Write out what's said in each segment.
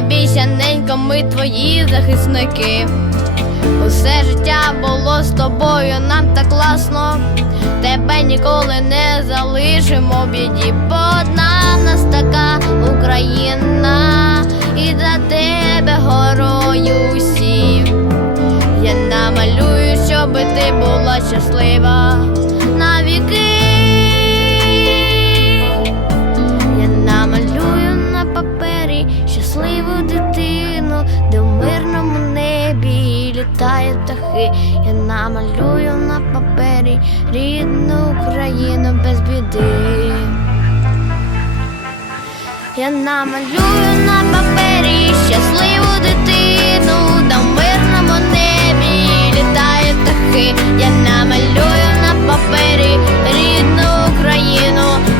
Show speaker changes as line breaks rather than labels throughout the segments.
Бійся, ненько, ми твої захисники. Усе життя було з тобою, нам так класно. Тебе ніколи не залишимо біді, бо одна в нас така Україна, і за тебе горою усі. Я намалюю, щоби ти була щаслива навіки. Щасливу дитину, де в мирному небі літають птахи. Я намалюю на папері рідну Україну без біди. Я намалюю на папері щасливу дитину, де в мирному небі літають птахи. Я намалюю на папері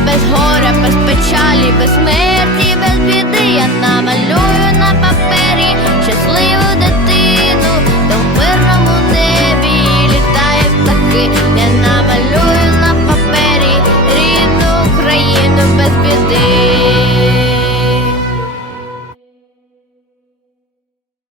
без горя, без печалі, без смерті, без біди. Я намалюю на папері щасливу дитину, то в мирному небі літає птахи, я намалюю на папері рідну Україну без біди.